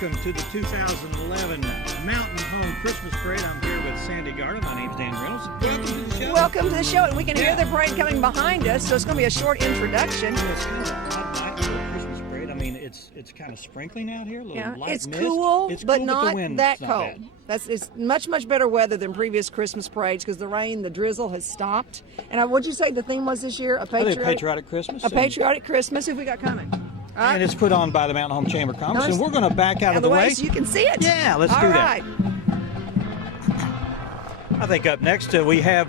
welcome to the 2011 Mountain Home Christmas Parade. I'm here with Sandy Garda. My name's Dan Reynolds. Welcome to the show. Welcome to the show, and we can hear the parade coming behind us, so it's going to be a short introduction. It's kind of an odd night for a Christmas parade. I mean, it's kind of sprinkling out here, a little light it's mist. cool, It's but cool, not the wind's that not cold. bad. It's much better weather than previous Christmas parades because the rain, the drizzle has stopped. And what'd you say the theme was this year? A Patriotic Christmas. A patriotic Christmas. Who have we got coming? All right. And it's put on by the Mountain Home Chamber of Commerce, and we're going to back out of the way so you can see it. Yeah, let's do that. All right. I think up next we have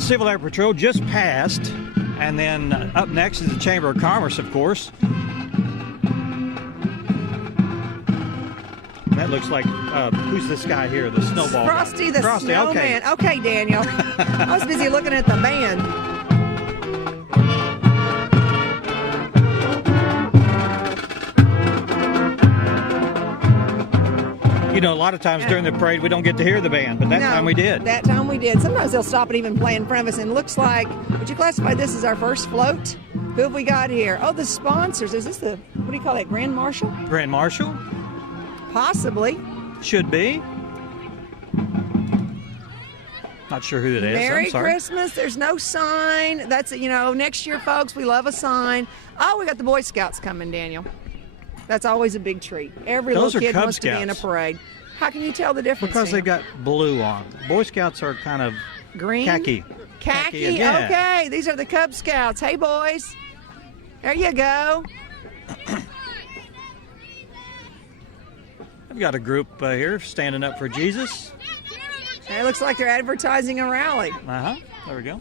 Civil Air Patrol just passed, and then up next is the Chamber of Commerce, of course. That looks like, who's this guy here, the snowball guy? Frosty the Frosty, Snowman. okay. Okay, Daniel. I was busy looking at the band. You know, a lot of times during the parade we don't get to hear the band, but that time we did. That time we did. Sometimes they'll stop and even play in front of us, and it looks like, would you classify this as our first float? Who have we got here? Oh, the sponsors. Is this the, what do you call that, Grand Marshal? Grand Marshal? Possibly. Should be. Not sure who that is. Merry I'm sorry. Christmas. There's no sign. That's, next year, folks, we love a sign. Oh, we got the Boy Scouts coming, Daniel. That's always a big treat. Every Those little are kid Cub wants to be in a Scouts. parade. How can you tell the difference? Because they've Daniel? got blue on. Boy Scouts are kind of Green? khaki. Khaki, yeah. okay. These are the Cub Scouts. Hey, boys. There you go. I've got a group here standing up for Jesus. It looks like they're advertising a rally. There we go.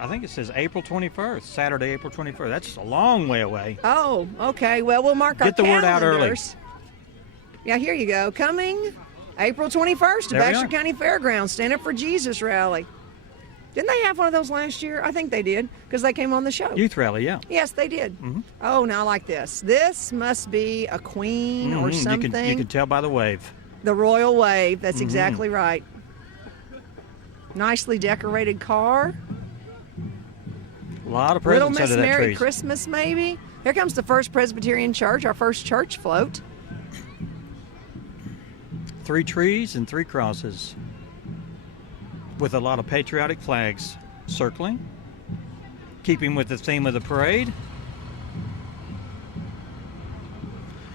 I think it says April 21st, Saturday, April 21st. That's a long way away. Oh, okay. Well, we'll mark our Get the word out early. calendars. Yeah, here you go. Coming April 21st to There we Baxter are. County Fairgrounds, Stand Up for Jesus rally. Didn't they have one of those last year? I think they did because they came on the show. Youth rally, yeah. Yes, they did. Oh, now I like this. This must be a queen or something. You can tell by the wave. The Royal Wave. That's exactly right. Nicely decorated car. A lot of Little presents Miss under that Merry tree. Christmas, maybe. Here comes the First Presbyterian Church, our first church float. 3 trees and 3 crosses with a lot of patriotic flags circling, keeping with the theme of the parade.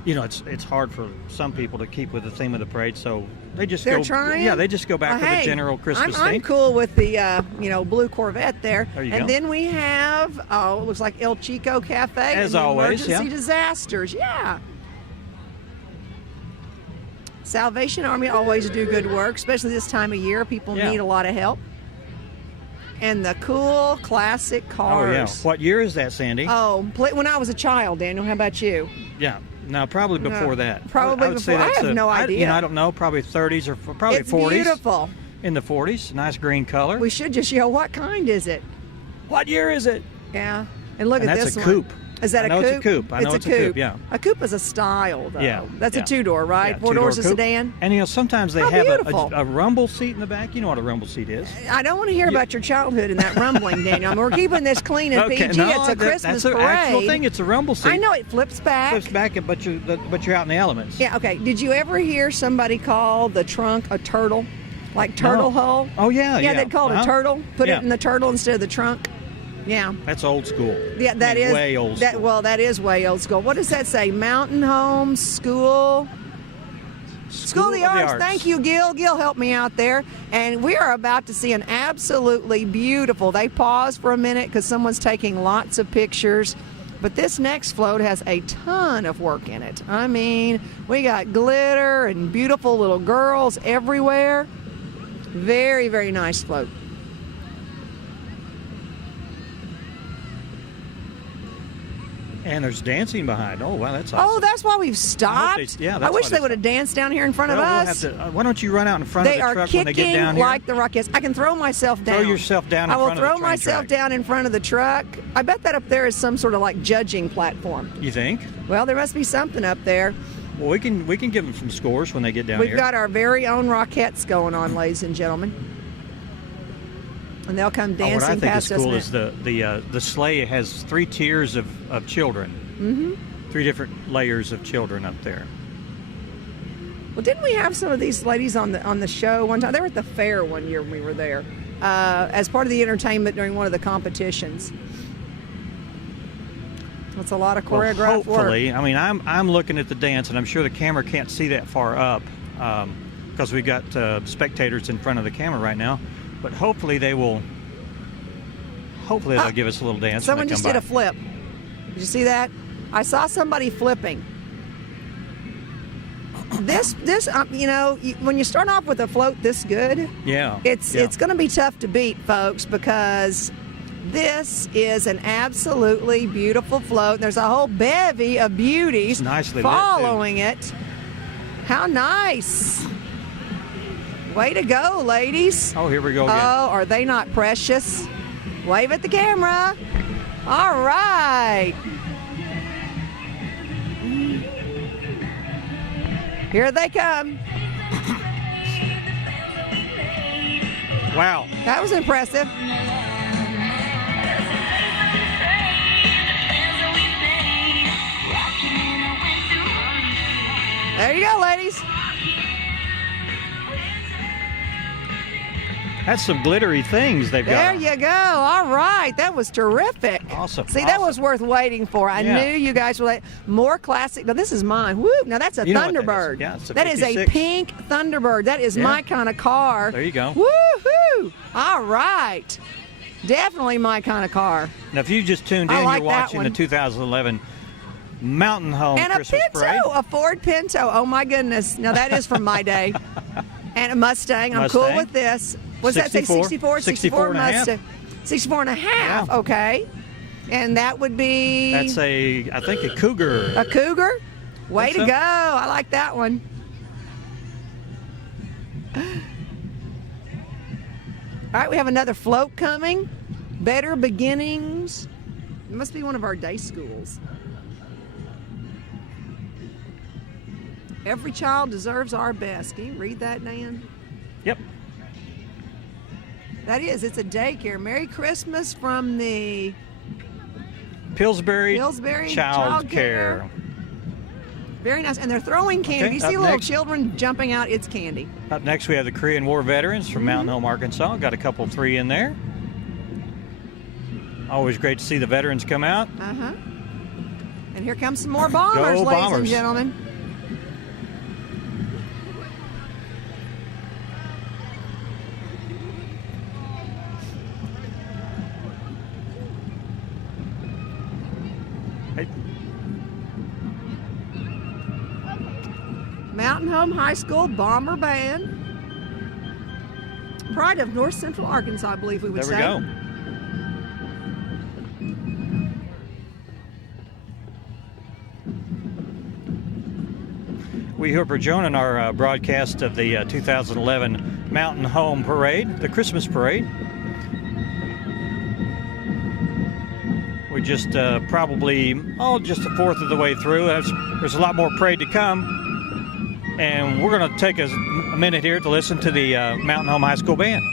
You know, it's hard for some people to keep with the theme of the parade, so they just They're go. trying? Yeah, they just go back to Hey, the general Christmas I'm theme. cool with the blue Corvette there. There you and go. then we have it looks like El Chico Cafe. As and the always, emergency yeah. disasters. Yeah. Salvation Army always do good work, especially this time of year. People Yeah. need a lot of help. And the cool classic Oh cars. yeah. What year is that, Sandy? When I was a child, Daniel. How about you? Yeah. No, probably before that. probably I would say before. I that's have no idea. I don't know. Probably 30s or probably It's 40s. beautiful. In the 40s, nice green color. We should just yell, what kind is it? What year is it? Yeah. And look And at that's this a one. coupe. Is that I know a coupe? it's a coupe. I know it's a coupe, yeah. A coupe is a style, though. Yeah, That's yeah. a 2-door, right? Yeah, 4 doors two-door a coupe. sedan. And sometimes they How have beautiful. a rumble seat in the back. You know what a rumble seat is. I don't want to hear about your childhood and that rumbling, Daniel. I mean, we're keeping this clean and PG. It's a Christmas that's an parade. actual thing. It's a rumble seat. I know it flips back. Flips back, but you're out in the elements. Yeah, okay. Did you ever hear somebody call the trunk a turtle? Like turtle hull? Oh, yeah. Yeah, they'd call it a turtle. Put Yeah. it in the turtle instead of the trunk. Yeah. That's old school. Yeah, that I mean, is way old school. Well, that is way old school. What does that say? Mountain Home School of the Arts. Thank you, Gil. Gil helped me out there. And we are about to see an absolutely beautiful. They paused for a minute because someone's taking lots of pictures. But this next float has a ton of work in it. I mean, we got glitter and beautiful little girls everywhere. Very, very nice float. And there's dancing behind. Oh, wow, that's awesome. Oh, that's why we've stopped. Yeah, I that's wish why they they would have danced down here in front of Well, we'll us. have to, why don't you run out in front They of the are truck when they get kicking down here? like the Rockettes. I can throw myself down. Throw yourself down in I will front of the throw train myself track. down in front of the truck. I bet that up there is some sort of like judging platform. You think? Well, there must be something up there. Well, we can give them some scores when they get down We've here. got our very own Rockettes going on, ladies and gentlemen. And they'll come dancing what I think is past us. cool is the sleigh has 3 tiers of children. 3 different layers of children up there. Well, didn't we have some of these ladies on the show one time? They were at the fair one year when we were there, as part of the entertainment during one of the competitions. That's a lot of choreographed work. Hopefully, I mean, I'm looking at the dance, and I'm sure the camera can't see that far up because we've got spectators in front of the camera right now. But hopefully they'll give us a little dance. Someone just did a flip. Did you see that? I saw somebody flipping. This you know, when you start off with a float this good, it's going to be tough to beat, folks, because this is an absolutely beautiful float. There's a whole bevy of beauties following it. How nice. Way to go, ladies. Oh, here we go again. Oh, are they not precious? Wave at the camera. All right. Here they come. Wow. That was impressive. There you go, ladies. That's some glittery things they've got. There you go. All right. That was terrific. Awesome. See, that was worth waiting for. I knew you guys were more classic. Now, this is mine. Woo. Now, that's a Thunderbird. That is. Yeah, it's a that is a pink Thunderbird. That is my kind of car. There you go. Woo-hoo. All right. Definitely my kind of car. Now, if you just tuned in, you're watching the 2011 Mountain Home Christmas Parade. A Ford Pinto. Oh, my goodness. Now, that is from my day. And a Mustang. I'm cool with this. What's that say? 64? 64 and Mustang. 64 and a half. Yeah. Okay. And that would be? That's I think a Cougar. A Cougar? Way to go. I like that one. All right, we have another float coming. Better Beginnings. It must be one of our day schools. Every child deserves our best. Can you read that, Dan? Yep. That is. It's a daycare. Merry Christmas from the Pillsbury Child Care. Very nice. And they're throwing candy. You see little children jumping out. It's candy. Up next, we have the Korean War veterans from Mountain Home, Arkansas. Got a couple 3 in there. Always great to see the veterans come out. Uh-huh. And here comes some more bombers, ladies and gentlemen. Mountain Home High School Bomber Band. Pride of North Central Arkansas, I believe we would say. There we go. We here for joining our broadcast of the 2011 Mountain Home Parade, the Christmas Parade. We're just probably, just a fourth of the way through. There's a lot more parade to come. And we're going to take a minute here to listen to the Mountain Home High School Band.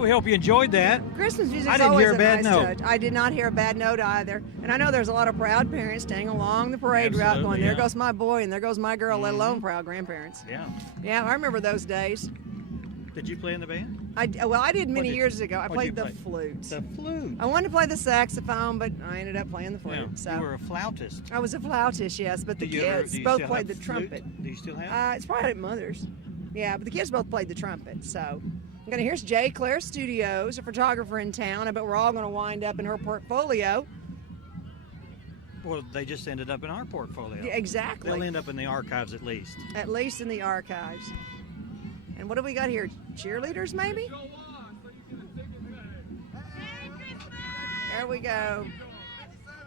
We hope you enjoyed that. Christmas music is always a nice touch. I did not hear a bad note either. And I know there's a lot of proud parents staying along the parade route going, there goes my boy and there goes my girl, let alone proud grandparents. Yeah. Yeah, I remember those days. Did you play in the band? I did many did- years ago. I what played did the you play? flute. The flute. I wanted to play the saxophone, but I ended up playing the flute. Yeah, So you were a flautist. I was a flautist, yes, but the Do you ever- kids do you both still played the have flute? trumpet. Do you still have? It's probably at Mother's. Yeah, but the kids both played the trumpet. So I'm gonna. Here's Jay Claire Studios, a photographer in town. I bet we're all gonna wind up in her portfolio. Well, they just ended up in our portfolio. Yeah, exactly. They'll end up in the archives at least. At least in the archives. And what do we got here? Cheerleaders, maybe? There we go.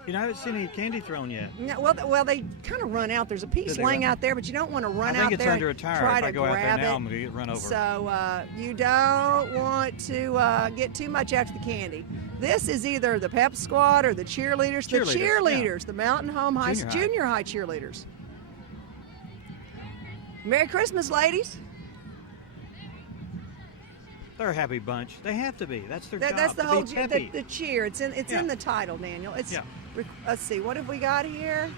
You know, I haven't seen any candy thrown yet. No, well, they kind of run out. There's a piece Do they laying run? out there, but you don't want to run I out think it's there under a and tire. try If I to go out there grab now, it. I'm going to get run over. So you don't want to get too much after the candy. This is either the pep squad or the cheerleaders. The Cheerleaders, the Mountain Home High Junior high. Junior High cheerleaders. Merry Christmas, ladies. They're a happy bunch. They have to be. That's their job. That's the to whole be peppy. the cheer. It's in Yeah. the title, Daniel. It's Yeah. Let's see. What have we got here?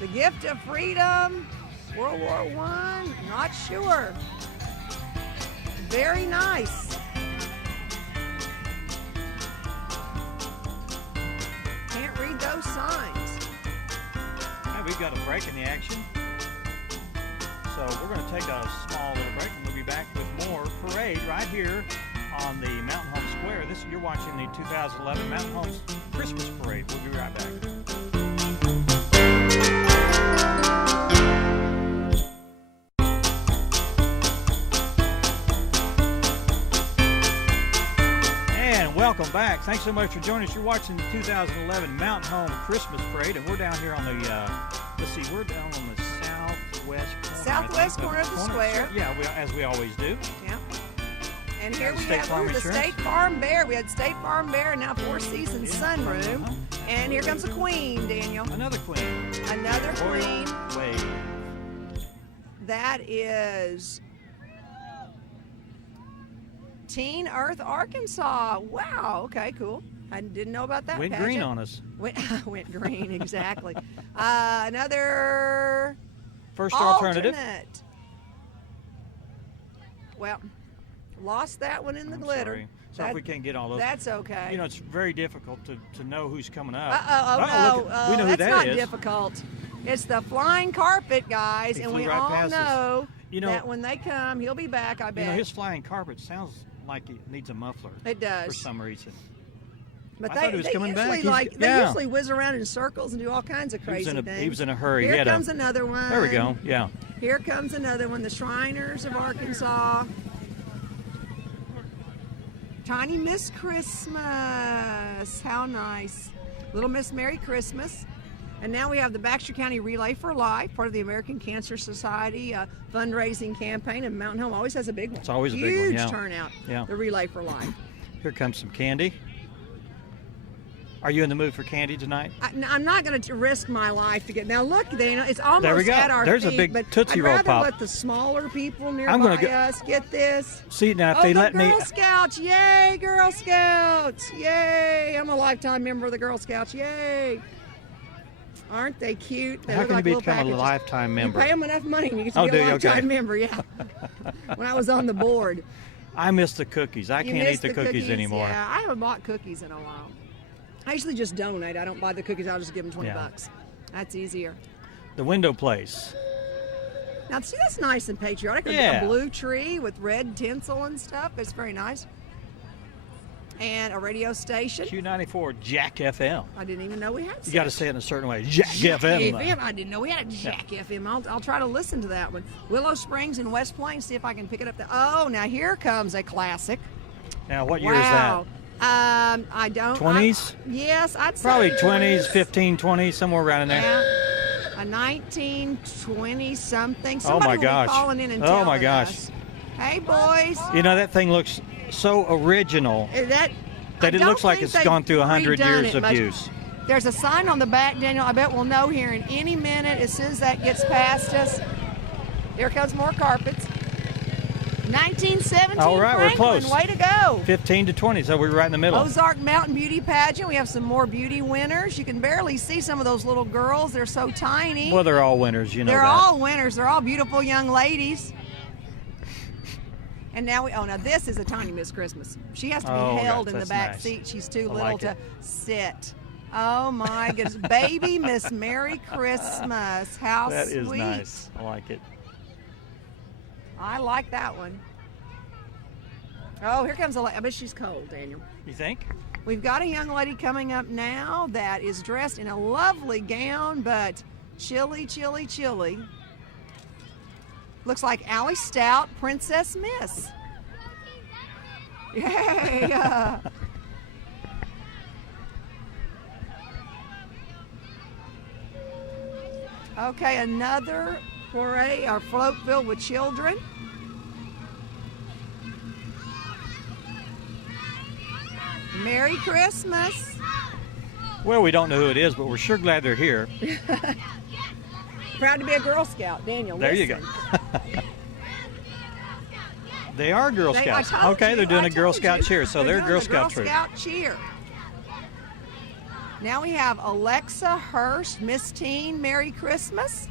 The Gift of Freedom, World War I. Not sure. Very nice. Can't read those signs. Hey, we've got a break in the action. So we're going to take a small little break, and we'll be back with more parade right here on the Mountain Home Square. You're watching the 2011 Mountain Homes Christmas Parade. We'll be right back. And welcome back. Thanks so much for joining us. You're watching the 2011 Mountain Home Christmas Parade, and we're down here on the, we're down on the southwest corner of the square. Yeah, as we always do. Yeah. And here we State have Farm the Insurance. State Farm Bear. We had State Farm Bear and now Four Seasons Sunroom. And here comes a queen, Daniel. Another queen. Another queen. Wave. That is Teen Earth, Arkansas. Wow. Okay, cool. I didn't know about that. Went pageant. green on us. Went green, exactly. Another First alternative. alternate. Well, lost that one in the I'm glitter. sorry. So if we can't get all those. That's okay. You know, it's very difficult to know who's coming up. No, Look, we know who that's that not is. difficult. It's the flying carpet, guys, He and flew we right all past us. know You know- that when they come, he'll be back. I bet You know, his flying carpet sounds like it needs a muffler. it does. For some reason. But I thought he was coming back. usually He's- they yeah. usually whiz around in circles and do all kinds of He was crazy in a, things. he was in a hurry. He Here had comes a, another one. There we go. Yeah. Here comes another one. The Shriners of Arkansas. Tiny Miss Christmas. How nice. Little Miss Merry Christmas. And now we have the Baxter County Relay for Life, part of the American Cancer Society fundraising campaign. And Mountain Home always has a big one. It's always a big one, Huge yeah. turnout. Yeah. The Relay for Life. Here comes some candy. Are you in the mood for candy tonight? I'm not going to risk my life to get. Now look, Dana, it's almost There we go. at our There's a feet, big but Tootsie I'd Roll rather pop. let the smaller people nearby I'm gonna go- us get this. See, now if they the let me. Girl Scouts! Yay, Girl Scouts! Yay! I'm a lifetime member of the Girl Scouts. Yay! Aren't they cute? They How look can like you little become a packages. lifetime member? You pay them enough money and you get to Oh, be do a you? lifetime Okay. member. Yeah. When I was on the board. I miss the cookies. I You can't miss eat the cookies anymore. Yeah, I haven't bought cookies in a while. I usually just donate. I don't buy the cookies. I'll just give them 20 Yeah. bucks. That's easier. The window place. Now, see, that's nice and patriotic. Yeah. A blue tree with red tinsel and stuff. It's very nice. And a radio station. Q94 Jack FM. I didn't even know we had. You got to say it in a certain way. Jack FM. I didn't know we had a Jack FM. I'll try to listen to that one. Willow Springs and West Plains. See if I can pick it up. Oh, now here comes a classic. Now, what year is that? I don't. 20s? Yes, I'd say. Probably it 20s, was, 15, 20s, somewhere around in there. Yeah, a 1920 something. Oh, Somebody my will be gosh. calling in and Oh, telling my gosh. us. Hey, boys. You know, that thing looks so original That that it looks like it's gone through 100 years of use. There's a sign on the back, Daniel. I bet we'll know here in any minute as soon as that gets past us. Here comes more carpets. 1917 All right, we're Franklin. close. Way to go. 15 to 20, so we're right in the middle. Ozark Mountain Beauty Pageant. We have some more beauty winners. You can barely see some of those little girls. They're so tiny. Well, they're all winners, you know They're that. all winners. They're all beautiful young ladies. And now now this is a tiny Miss Christmas. She has to be held in the that's back nice. seat. She's too I little like to it. sit. Oh my goodness. Baby Miss Merry Christmas. How That sweet. is nice. I like it. I like that one. Oh, here comes I bet she's cold, Daniel. You think? We've got a young lady coming up now that is dressed in a lovely gown, but chilly, chilly, chilly. Looks like Allie Stout, Princess Miss. Yay! Okay, another foray or float filled with children. Merry Christmas. Well, we don't know who it is, but we're sure glad they're here. Proud to be a Girl Scout, Daniel. There you go. listen. They are Girl I Scouts. told Okay, you, they're doing I a Girl told Scout you. cheer, so They're they're doing Girl the Scout troop. Girl Scout cheer. Now we have Alexa Hurst, Miss Teen, Merry Christmas.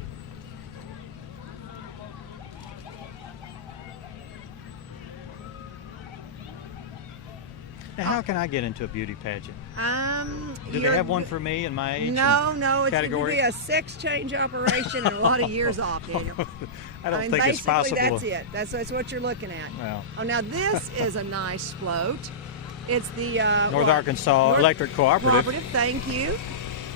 Now, how can I get into a beauty pageant? Do they you're- have one for me in my age? No, it's going to category? be a sex change operation and a lot of years off, Daniel. I don't mean, think it's basically, possible. that's it. That's what you're looking at. Well. Oh, now this is a nice float. It's the North Arkansas Electric Cooperative. Thank you.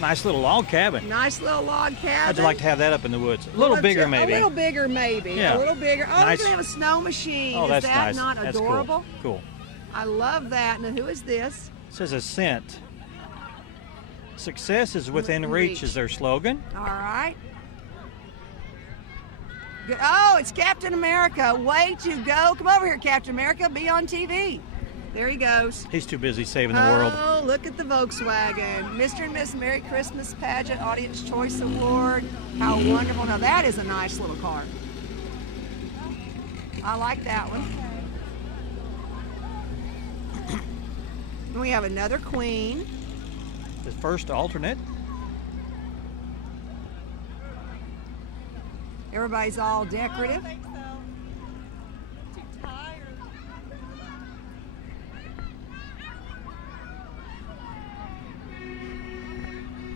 Nice little log cabin. Nice little log cabin. I'd like to have that up in the woods. A little bigger, maybe. A little bigger, maybe. Yeah. A little bigger. Oh, Nice. we're going to have a snow machine. Oh, that's is that nice. not That's adorable? Cool. I love that. Now, who is this? It says Ascent. Success is within reach is their slogan. All right. Good. Oh, it's Captain America. Way to go. Come over here, Captain America. Be on TV. There he goes. He's too busy saving the world. Oh, look at the Volkswagen. Mr. and Miss Merry Christmas Pageant Audience Choice Award. How wonderful. Now, that is a nice little car. I like that one. And we have another queen. The first alternate. Everybody's all decorative.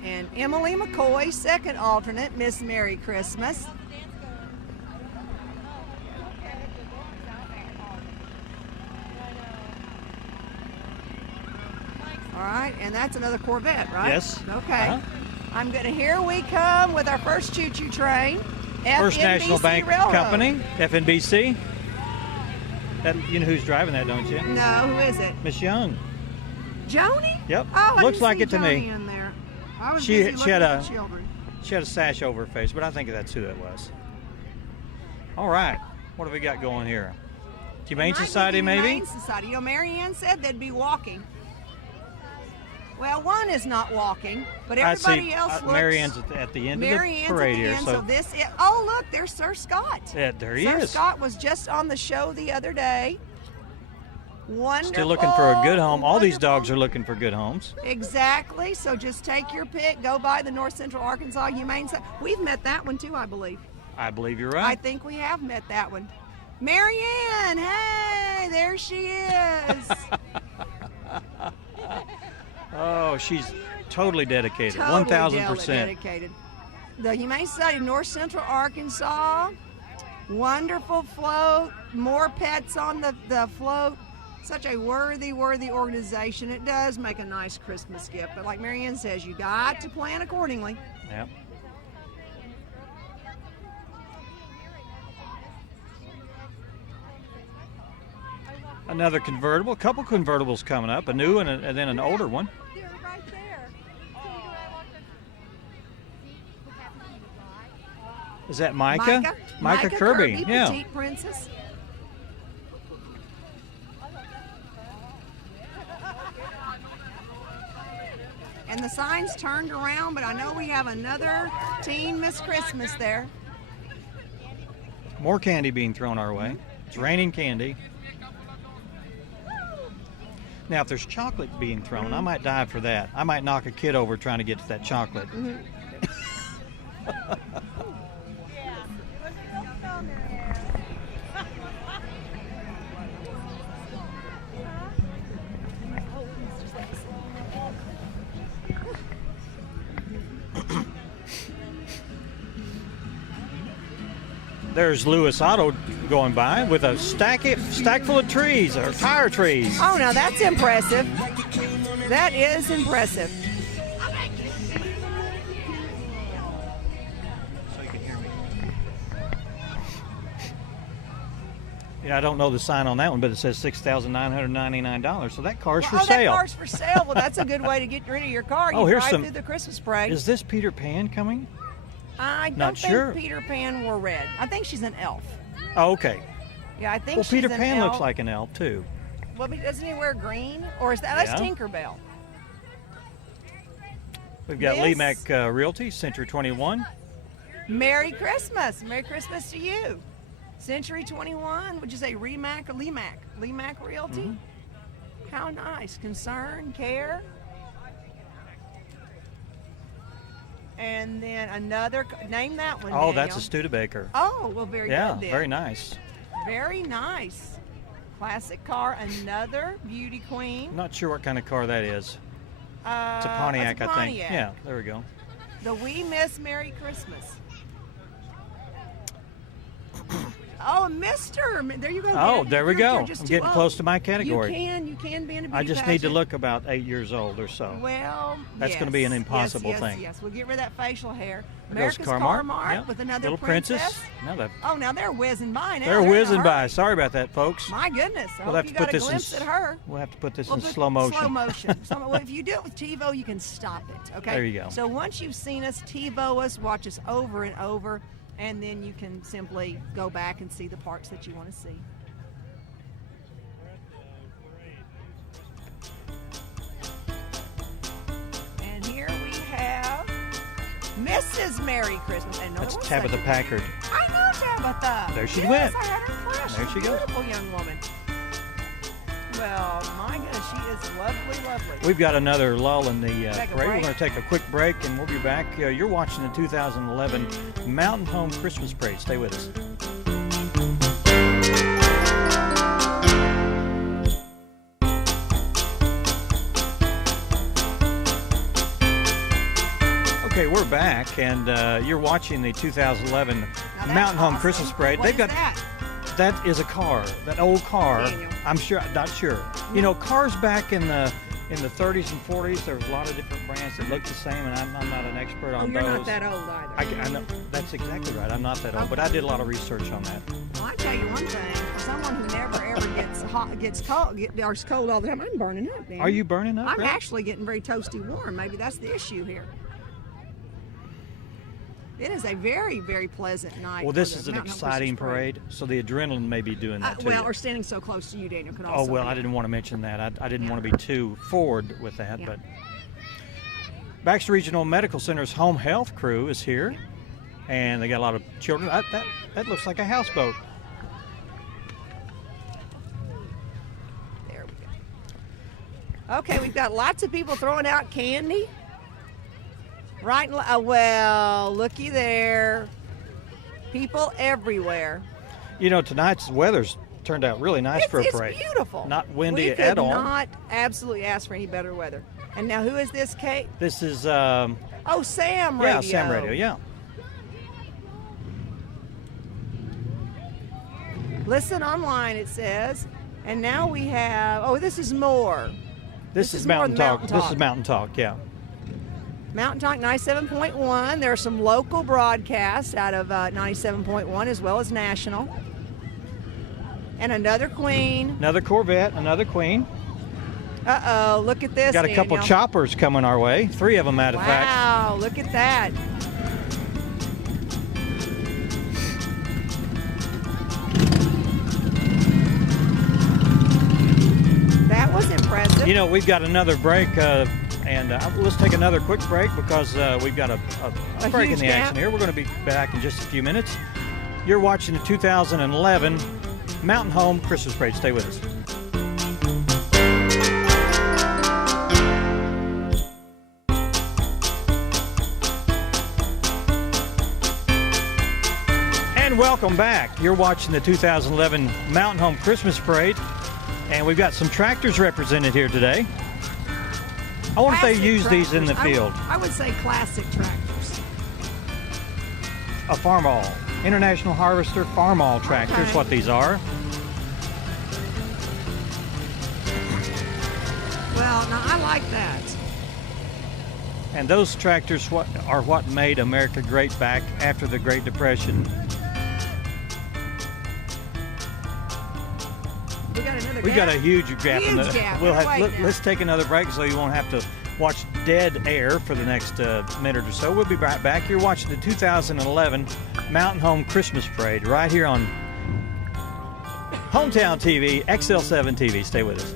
And Emily McCoy, second alternate, Miss Merry Christmas. All right, and that's another Corvette, right? Yes. Okay. Uh-huh. I'm gonna. Here we come with our first choo-choo train. First National FNBC Bank Railroad. Company, FNBC. That, you know who's driving that, don't you? No, who is it? Miss Young. Joni? Yep. Oh, I Looks didn't like see it to me. Joni in there. I was She- busy she looking had at a- the children. She had a sash over her face, but I think that's who that was. All right. What have we got going here? Humane Might be Society, the maybe? Humane Society. You know, Mary Ann said they'd be walking. Well, one is not walking, but everybody else looks. Mary Ann's at the end Mary of the Ann's parade at the here. end, So, so this is. Oh, look, there's Sir Scott. yeah, there he Sir is. Scott was just on the show the other day. Wonderful. Still looking for a good home. All these wonderful. dogs are looking for good homes. Exactly. So just take your pick. Go by the North Central Arkansas Humane Society. We've met that one too, I believe. I believe you're I right. think we have met that one. Mary Ann, hey, there she is. Oh, she's totally dedicated. Totally 1,000%. dedicated. The Humane Society of North Central Arkansas. Wonderful float. More pets on the float. Such a worthy organization. It does make a nice Christmas gift. But like Mary Ann says, you got to plan accordingly. Yeah. Another convertible. A couple convertibles coming up. A new and then an older one. They're right there. Is that Micah? Micah Kirby. Yeah. Petite Princess. And the sign's turned around, but I know we have another teen Miss Christmas there. More candy being thrown our way. It's raining candy. Now, if there's chocolate being thrown, I might dive for that. I might knock a kid over trying to get to that chocolate. There's Lewis Auto going by with a stack full of trees, or tire trees. Oh, now that's impressive. That is impressive. So you can hear me. Yeah, I don't know the sign on that one, but it says $6,999. So that car's for sale. That car's for sale. Well, that's a good way to get rid of your car. You here's drive through the Christmas parade. Is this Peter Pan coming? I don't think Peter Pan wore red. I think she's an elf. Oh, okay. Yeah, I think well, she's Peter an Pan elf. looks like an elf too. Well, but doesn't he wear green? Or is that's Tinkerbell? We've got Lee Mack Realty, Century 21. Merry Christmas. Merry Christmas to you. Century 21, would you say Lee Mack or Lee Mack? Lee Mack Realty? Mm-hmm. How nice. Concern, care. And then another, name that one, Oh, Daniel. that's a Studebaker. Oh, well, very good then. Yeah, very nice. Very nice. Classic car, another beauty queen. I'm not sure what kind of car that is. It's a Pontiac, I think. Yeah, there we go. The We Miss Merry Christmas. Oh, Mister. There you go. Oh, there we go. I'm getting old. close to my category. You can be in a beauty I just need to look about 8 years old or so. Well, that's going to be an impossible thing. Yes, we'll get rid of that facial hair. America's Car Mart yeah. with another little princess. Now they're whizzing by now. They're whizzing by. Sorry about that, folks. My goodness. We'll have to put this at her. We'll have to put this in slow motion. Slow motion. Well, if you do it with TiVo, you can stop it. Okay. There you go. So once you've seen us, TiVo us, watch us over and over, and then you can simply go back and see the parts that you want to see. And here we have Mrs. Merry Christmas. And that's Tabitha Packard. I know Tabitha. There she went. I had her flash. There she goes. Beautiful young woman. Well, my goodness, she is lovely, lovely. We've got another lull in the parade. We're going to take a quick break, and we'll be back. You're watching the 2011 Mountain Home Christmas Parade. Stay with us. Okay, we're back, and you're watching the 2011 Mountain Home Christmas Parade. What They've got that? That is a car, that old car. Daniel. I'm not sure. You know, cars back in the 30s and 40s, there was a lot of different brands that looked the same, and I'm not an expert on those. You're not that old either. I know, that's exactly right. I'm not that old, but I did a lot of research on that. Well, I tell you one thing: for someone who never ever gets cold all the time, I'm burning up. Daniel. Are you burning up? I'm really? actually getting very toasty warm. Maybe that's the issue here. It is a very, very pleasant night. Well, this is an exciting parade, so the adrenaline may be doing that too. Well, or standing so close to you, Daniel, could also. Oh well, I didn't want to mention that. I didn't want to be too forward with that, but Baxter Regional Medical Center's home health crew is here, and they got a lot of children. That looks like a houseboat. There we go. Okay, we've got lots of people throwing out candy. Right, well, looky there. People everywhere. You know, tonight's weather's turned out really nice for a parade. It's beautiful. Not windy at all. We could not absolutely ask for any better weather. And now, who is this, Kate? This is Sam Radio. Yeah, Sam Radio. Yeah. Listen online, it says. And now we have. Oh, this is more. This is Mountain Talk. This is Mountain Talk. Yeah. Mountain Talk 97.1. There are some local broadcasts out of 97.1 as well as national. And another Queen. Another Corvette, another Queen. Uh-oh, look at this, Got a couple choppers coming our way. 3 of them, matter of fact. Wow, look at that. That was impressive. You know, we've got another break. And let's take another quick break because we've got a break in the action here. We're going to be back in just a few minutes. You're watching the 2011 Mountain Home Christmas Parade. Stay with us. And welcome back. You're watching the 2011 Mountain Home Christmas Parade, and we've got some tractors represented here today. I wonder if they use these in the field. I would say classic tractors. A Farmall, International Harvester Farmall tractors, Okay. what these are. Well, now I like that. And those tractors are what made America great back after the Great Depression. We got a huge gap. Huge gap. Let's take another break so you won't have to watch dead air for the next minute or so. We'll be right back. You're watching the 2011 Mountain Home Christmas Parade right here on Hometown TV, XL7 TV. Stay with us.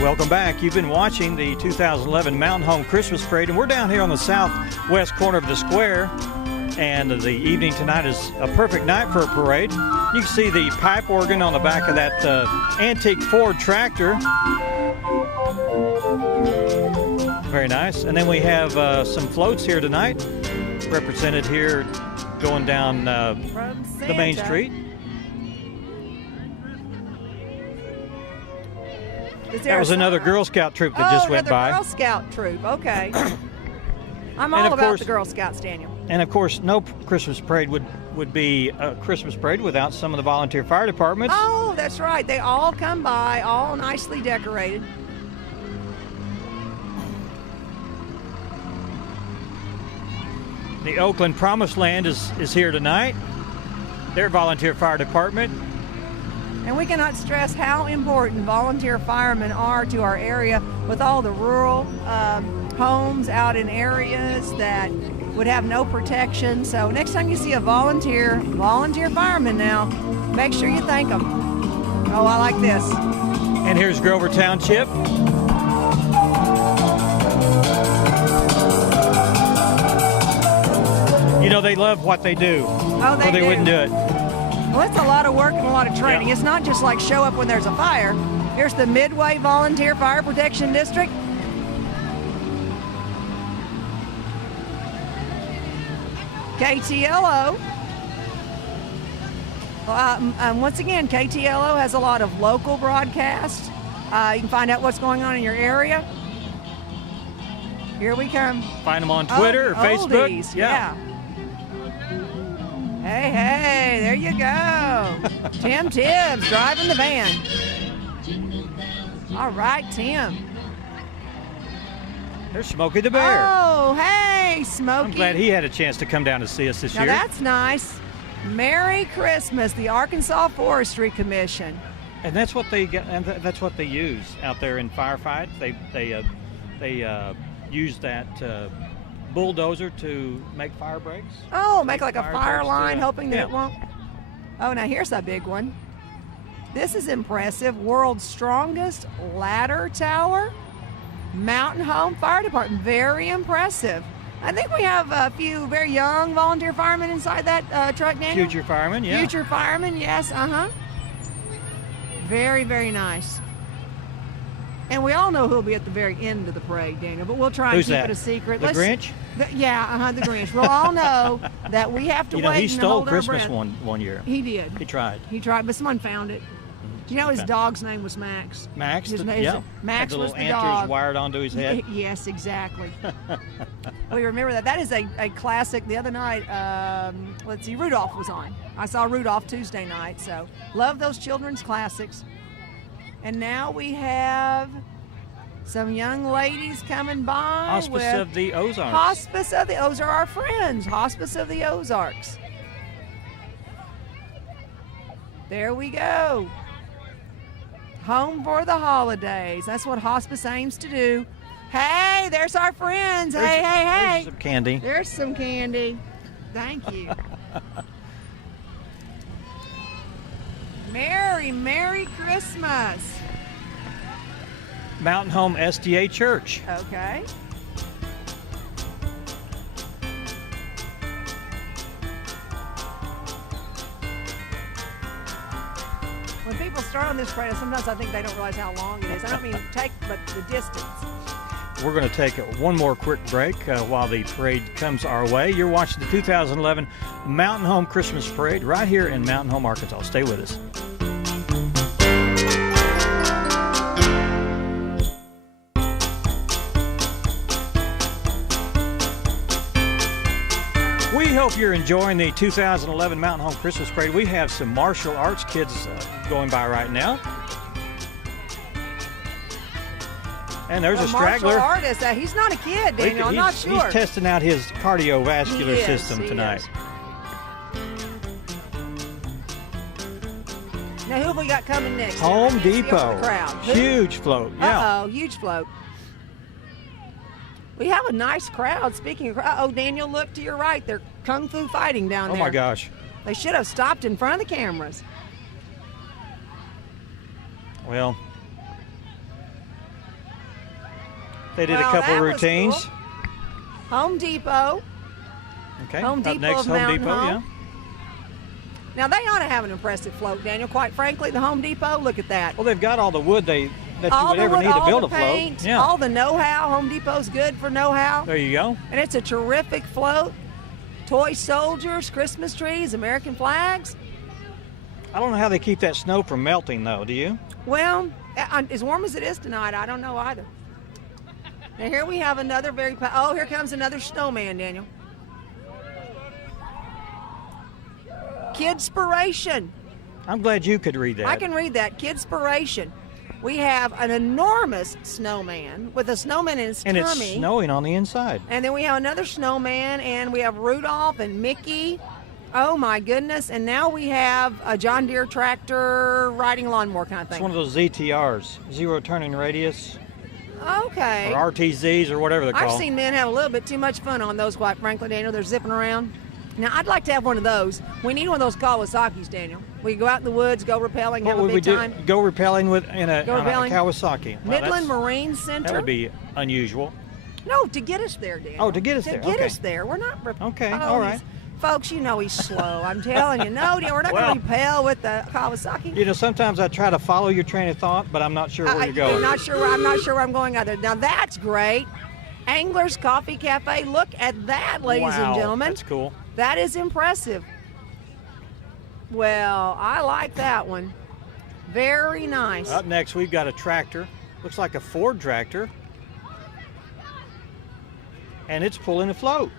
Welcome back. You've been watching the 2011 Mountain Home Christmas Parade, and we're down here on the southwest corner of the square. And the evening tonight is a perfect night for a parade. You can see the pipe organ on the back of that antique Ford tractor. Very nice. And then we have some floats here tonight, represented here going down the main street. That was another Girl Scout troop that just went by. Girl Scout troop. Okay. I'm And all of about course- the Girl Scouts, Daniel. And of course, no Christmas parade would be a Christmas parade without some of the volunteer fire departments. Oh, that's right. They all come by, all nicely decorated. The Oakland Promised Land is here tonight. Their volunteer fire department. And we cannot stress how important volunteer firemen are to our area with all the rural homes out in areas that would have no protection. So next time you see a volunteer fireman now, make sure you thank them. Oh, I like this. And here's Grover Township. You know, they love what they do. Oh, or they do. wouldn't do it. Well, it's a lot of work and a lot of training. Yeah. It's not just like show up when there's a fire. Here's the Midway Volunteer Fire Protection District. KTLO. Once again, KTLO has a lot of local broadcasts. You can find out what's going on in your area. Here we come. Find them on Twitter or Facebook. Oldies, yeah. Hey, there you go. Tim Tibbs driving the van. All right, Tim. There's Smokey the Bear. Oh, hey, Smokey. I'm glad he had a chance to come down to see us this Now year. that's nice. Merry Christmas, the Arkansas Forestry Commission. And that's what they get, and that's what they use out there in firefights. They use that bulldozer to make fire breaks. Oh, make like a fire fire breaks line, to, hoping that yeah. it won't. Oh, now here's a big one. This is impressive. World's strongest ladder tower. Mountain Home Fire Department. Very impressive. I think we have a few very young volunteer firemen inside that truck, Daniel. Future firemen, yeah. Future firemen, yes, Very, very nice. And we all know who'll be at the very end of the parade, Daniel, but we'll try and Who's keep that? it a secret. The Grinch? The Grinch. We'll all know that we have to You know, wait he and stole hold our Christmas breath. one year. He did. He tried. He tried, but someone found it. You know his Okay. dog's name was Max. Max, His the, name- yeah. Max Had the was little the antlers dog. wired onto his head. Yes, exactly. We remember that. That is a classic. The other night, let's see, Rudolph was on. I saw Rudolph Tuesday night, so love those children's classics. And now we have some young ladies coming by. Hospice with of the Ozarks. Hospice of the Ozarks are our friends. Hospice of the Ozarks. There we go. Home for the holidays. That's what hospice aims to do. Hey, there's our friends. Hey. There's some candy. There's some candy. Thank you. Merry Christmas. Mountain Home SDA Church. Okay. When people start on this parade, sometimes I think they don't realize how long it is. I don't mean take, but the distance. We're going to take one more quick break while the parade comes our way. You're watching the 2011 Mountain Home Christmas Parade right here in Mountain Home, Arkansas. Stay with us. We hope you're enjoying the 2011 Mountain Home Christmas Parade. We have some martial arts kids going by right now. And there's a straggler. Martial artist. He's not a kid, Daniel. I'm not sure. He's testing out his cardiovascular system tonight. Now, who have we got coming next? Home Depot. Crowd. Huge float. Yeah. Uh-oh, huge float. We have a nice crowd. Speaking of crowd, oh, Daniel, look to your right. They're kung fu fighting down there. Oh, my gosh. They should have stopped in front of the cameras. Well, they did a couple routines. Cool. Home Depot. Okay. Home Depot Up next, of Home Mountain Depot, Home. Now, they ought to have an impressive float, Daniel. Quite frankly, the Home Depot, look at that. Well, they've got all the wood that you all would the ever wood, need to all build the a paint, float. Yeah. all the know-how. Home Depot's good for know-how. There you go. And it's a terrific float. Toy soldiers, Christmas trees, American flags. I don't know how they keep that snow from melting, though. Do you? Well, as warm as it is tonight, I don't know either. Now here we have another oh, here comes another snowman, Daniel. Kidspiration. I'm glad you could read that. I can read that. Kidspiration. We have an enormous snowman with a snowman in his and tummy. it's snowing on the inside. And then we have another snowman, and we have Rudolph and Mickey. Oh, my goodness. And now we have a John Deere tractor riding lawnmower kind of thing. It's one of those ZTRs, zero turning radius, Okay. or RTZs, or whatever they're called. I've seen men have a little bit too much fun on those, quite frankly, Daniel. They're zipping around. Now, I'd like to have one of those. We need one of those Kawasaki's, Daniel. We go out in the woods, go rappelling, What have a would we big do? time. Go rappelling with on a Kawasaki. Well, Midland Marine Center. That would be unusual. No, to get us there, Daniel. Oh, to get us there. To get Okay. us there. We're not. Okay, all right. Folks, you know he's slow. I'm telling you. No, we're not going to repel with the Kawasaki. You know, sometimes I try to follow your train of thought, but I'm not sure where to go. I'm not sure where I'm going either. Now, that's great. Angler's Coffee Cafe. Look at that, ladies and gentlemen. That's cool. That is impressive. Well, I like that one. Very nice. Up next, we've got a tractor. Looks like a Ford tractor. And it's pulling a float.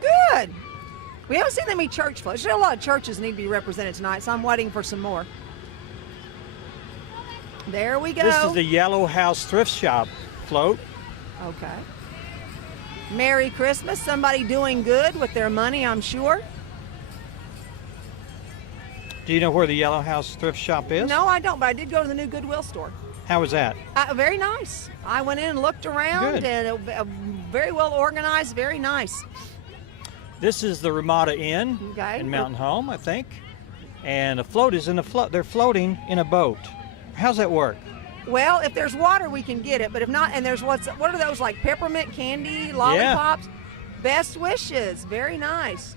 Good. We haven't seen that many church floats. There's a lot of churches need to be represented tonight, so I'm waiting for some more. There we go. This is the Yellow House Thrift Shop float. Okay. Merry Christmas. Somebody doing good with their money, I'm sure. Do you know where the Yellow House Thrift Shop is? No, I don't, but I did go to the new Goodwill store. How was that? Very nice. I went in and looked around, Good. and very well organized, very nice. This is the Ramada Inn Okay. in Mountain Home, I think. And a float is in a float. They're floating in a boat. How's that work? Well, if there's water, we can get it, but if not, and there's what are those, like peppermint candy, lollipops? Best wishes. Very nice.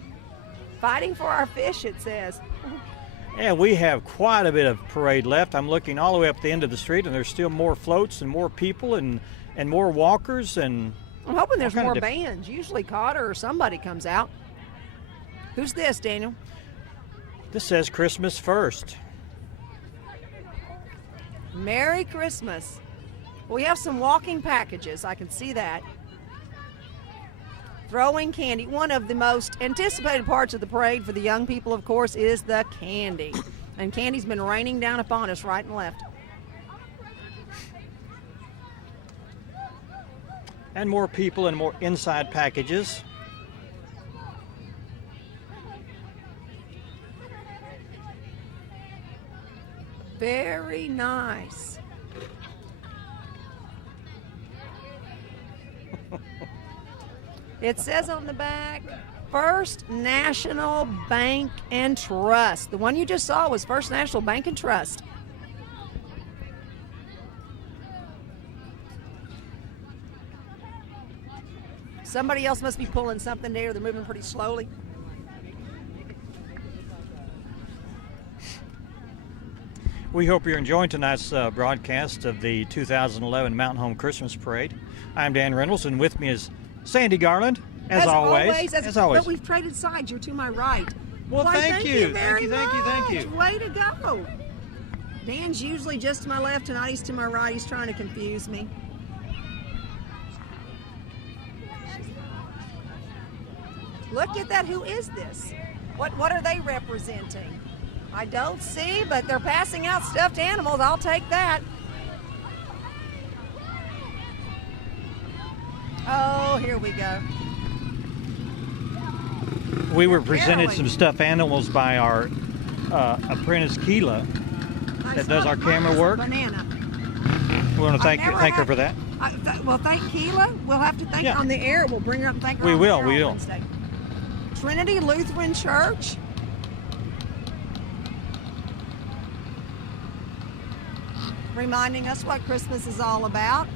Fighting for our fish, it says. And we have quite a bit of parade left. I'm looking all the way up the end of the street, and there's still more floats and more people and more walkers. And I'm hoping there's all kind more of bands. Usually Cotter or somebody comes out. Who's this, Daniel? this says Christmas first. Merry Christmas. We have some walking packages. I can see that. Throwing candy. One of the most anticipated parts of the parade for the young people, of course, is the candy. And candy's been raining down upon us right and left. And more people and more inside packages. Very nice. It says on the back, First National Bank and Trust. The one you just saw was First National Bank and Trust. Somebody else must be pulling something there. They're moving pretty slowly. We hope you're enjoying tonight's broadcast of the 2011 Mountain Home Christmas Parade. I'm Dan Reynolds, and with me is Sandy Garland, as always. But we've traded sides. You're to my right. Well, thank you. Very much. Thank you. Way to go. Dan's usually just to my left. Tonight he's to my right. He's trying to confuse me. Look at that. Who is this? What are they representing? I don't see, but they're passing out stuffed animals. I'll take that. Oh, here we go. We were presented some stuffed animals by our apprentice Keela that does our camera work. Banana. We want to thank her for that. Well, thank Keela. We'll have to thank her on the air. We'll bring her up and thank her. We on will. The air We on will. Wednesday. Trinity Lutheran Church. Reminding us what Christmas is all about.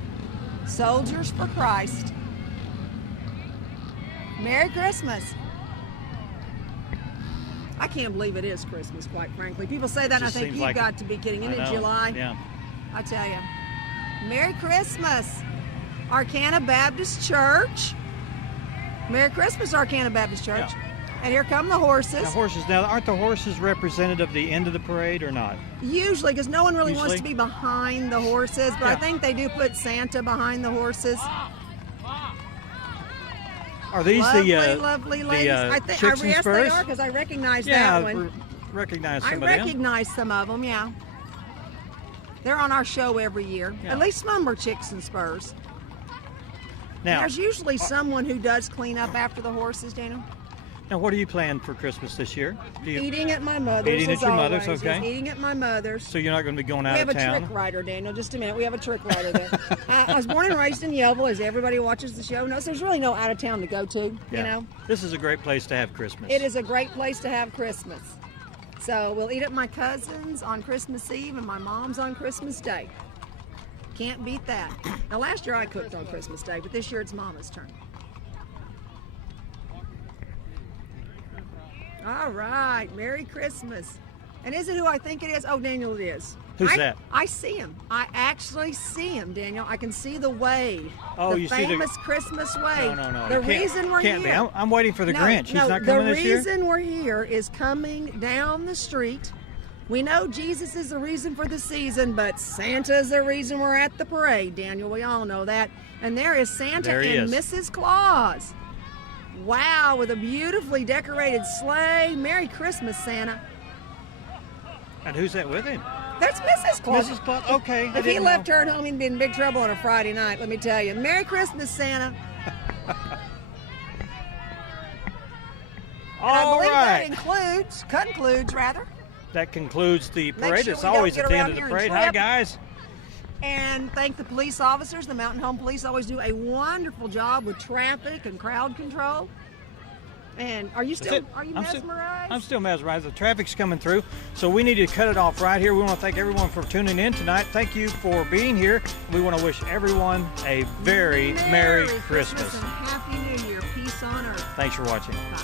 Soldiers for Christ. Merry Christmas. I can't believe it is Christmas, quite frankly. People say that, and I think you've got to be kidding. Isn't it July? Yeah. I tell you. Merry Christmas, Arcana Baptist Church. Merry Christmas, Arcana Baptist Church. Yeah. And here come the horses. Now, horses. Now, aren't the horses representative of the end of the parade or not? Usually, because no one really wants to be behind the horses, but I think they do put Santa behind the horses. Are these lovely ladies? I yes, they are, because I recognize that one. Recognize some of them. I recognize some of them, yeah. They're on our show every year. Yeah. At least some of them are Chicks and Spurs. Now, there's usually someone who does clean up after the horses, Daniel. Now, what are you planning for Christmas this year? Eating at my mother's. Eating at your mother's, okay. Yes, eating at my mother's. So you're not going to be going out of town? We have a trick rider, Daniel. Just a minute. We have a trick rider there. I was born and raised in Yellville, as everybody who watches the show knows. There's really no out of town to go to, you know. This is a great place to have Christmas. It is a great place to have Christmas. So we'll eat at my cousin's on Christmas Eve and my mom's on Christmas Day. Can't beat that. Now, last year I cooked on Christmas Day, but this year it's Mama's turn. All right, Merry Christmas. And is it who I think it is? Oh, Daniel, it is. Who's that? I see him. I actually see him, Daniel. I can see the wave. Oh, you see the famous Christmas wave. No. The reason we're here. Can't be. I'm waiting for the Grinch. He's not coming this year? The reason we're here is coming down the street. We know Jesus is the reason for the season, but Santa's the reason we're at the parade, Daniel. We all know that. And there is Santa and Mrs. Claus. Wow, with a beautifully decorated sleigh. Merry Christmas, Santa. And who's that with him? That's Mrs. Claus. Mrs. Claus, okay. If he left her at home, he'd be in big trouble on a Friday night, let me tell you. Merry Christmas, Santa. All right. That concludes, That concludes the parade. Sure it's always at the end of the parade. Hi, guys. And thank the police officers. The Mountain Home Police always do a wonderful job with traffic and crowd control. And are you mesmerized? I'm still mesmerized. The traffic's coming through, so we need to cut it off right here. We want to thank everyone for tuning in tonight. Thank you for being here. We want to wish everyone a very Merry Christmas. And Happy New Year. Peace on earth. Thanks for watching. Bye.